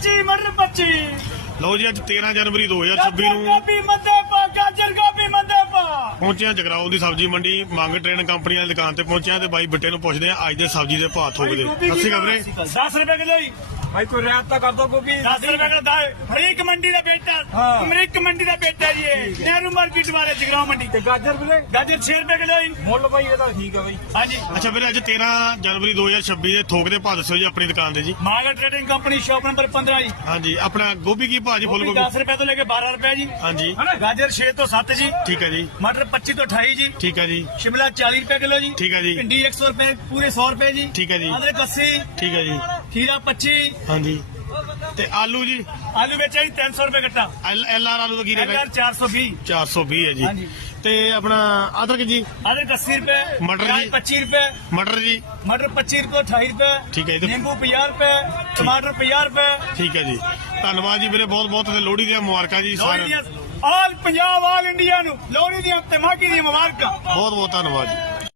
25 ਮਟਰ 25 ਲਓ ਜੀ ਅੱਜ 13 ਜਨਵਰੀ 2026 ਨੂੰ ਗੋਭੀ ਮੰਦੇ ਪਾ ਗਾਜਰ ਗੋਭੀ ਮੰਦੇ ਪਾ। ਪਹੁੰਚਿਆ ਜਗਰਾਉਂ ਦੀ ਸਬਜ਼ੀ ਮੰਡੀ ਮੰਗ ਟ੍ਰੇਨ ਕੰਪਨੀ ਵਾਲੀ ਦੁਕਾਨ ਤੇ ਪਹੁੰਚਿਆ ਤੇ ਬਾਈ ਬਿੱਟੇ ਨੂੰ ਪੁੱਛਦੇ ਆ ਅੱਜ ਦੇ ਸਬਜ਼ੀ ਦੇ ਭਾਅ ਥੋਕਦੇ ਸਤਿ ਸ਼੍ਰੀ ਅਕਾਲ ਵੀਰੇ। 10 ਰੁਪਏ ਕਿਲੋ ਹੀ ਭਾਈ ਕੋਈ ਰਿਆਇਤ ਤਾਂ ਕਰ ਦੋ ਗੋਭੀ 10 ਰੁਪਏ ਦਾ ਅਮਰੀਕ ਮੰਡੀ ਦਾ ਬੇਟਾ ਹਾਂ। ਅਮਰੀਕ ਮੰਡੀ ਦਾ ਬੇਟਾ ਜੀ ਇਹ। ਨਹਿਰੂ ਮਾਰਕੀਟ ਵਾਲੇ ਜਗਰਾਉਂ ਮੰਡੀ। ਤੇ ਗਾਜਰ ਵੀਰੇ? ਗਾਜਰ 6 ਰੁਪਏ ਕਿਲੋ ਹੀ ਮੁੱਲ ਭਾਈ ਇਹਦਾ ਠੀਕ ਹੈ ਭਾਈ ਹਾਂਜੀ। ਅੱਛਾ ਵੀਰੇ ਅੱਜ 13 ਜਨਵਰੀ 2026 ਦੇ ਥੋਕ ਦੇ ਭਾਅ ਦੱਸੋ ਜੀ ਆਪਣੀ ਦੁਕਾਨ ਤੇ ਜੀ। ਮਾਗਾ ਟ੍ਰੇਡਿੰਗ ਕੰਪਨੀ ਸ਼ਾਪ ਨੰਬਰ 15 ਜੀ। ਹਾਂਜੀ ਆਪਣਾ ਗੋਭੀ ਕੀ ਭਾਅ ਜੀ ਫੁੱਲ ਗੋਭੀ ਗੋਭੀ? 10 ਰੁਪਏ ਤੋਂ ਲੈ ਕੇ 12 ਰੁਪਏ ਜੀ। ਹਾਂਜੀ। ਗਾਜਰ 6 ਤੋਂ 7 ਜੀ। ਠੀਕ ਹੈ ਜੀ। ਮਟਰ 25 ਤੋਂ 28 ਜੀ। ਠੀਕ ਹੈ ਜੀ। ਸ਼ਿਮਲਾ 40 ਰੁਪਏ ਕਿਲੋ ਜੀ। ਠੀਕ ਹੈ ਜੀ। ਭਿੰਡੀ 100 ਰੁਪਏ ਪੂਰੇ 100 ਰੁਪਏ ਜੀ। ਠੀਕ ਹੈ ਜੀ। ਅਦਰਕ 80 ਠੀਕ ਹੈ ਜੀ। ਖੀਰਾ 25 ਹਾਂਜੀ। ਤੇ ਆਲੂ ਜੀ? ਆਲੂ ਵੇਚਿਆ ਜੀ 300 ਰੁਪਏ ਗੱਟਾ। ਐਲ ਆਰ ਆਲੂ ਦਾ ਕੀ ਰੇਟ ਹੈ ਅਗਰ 420 420 ਹੈ ਜੀ। ਹਾਂਜੀ। ਤੇ ਆਪਣਾ ਅਦਰਕ ਜੀ? ਅਦਰਕ 80 ਰੁਪਏ ਮਟਰ ਪਿਆਜ਼ ਜੀ। 25 ਰੁਪਏ। ਮਟਰ ਜੀ? ਮਟਰ 25 ਰੁਪਏ 28 ਰੁਪਏ। ਠੀਕ ਹੈ ਜੀ। ਨਿੰਬੂ 50 ਰੁਪਏ ਟਮਾਟਰ 50 ਰੁਪਏ। ਠੀਕ ਹੈ ਜੀ। ਧੰਨਵਾਦ ਜੀ ਵੀਰੇ ਬਹੁਤ ਬਹੁਤ ਤੇ ਲੋਹੜੀ ਦੀਆਂ ਮੁਬਾਰਕਾਂ ਜੀ ਲੋਹੜੀ ਸਾਰਿਆਂ ਦੀਆਂ ਆਲ ਪੰਜਾਬ ਆਲ ਇੰਡੀਆ ਨੂੰ ਲੋਹੜੀ ਦੀਆਂ ਤੇ ਮਾਘੀ ਦੀਆਂ ਮੁਬਾਰਕਾਂ। ਬਹੁਤ ਬਹੁਤ ਧੰਨਵਾਦ ਜੀ।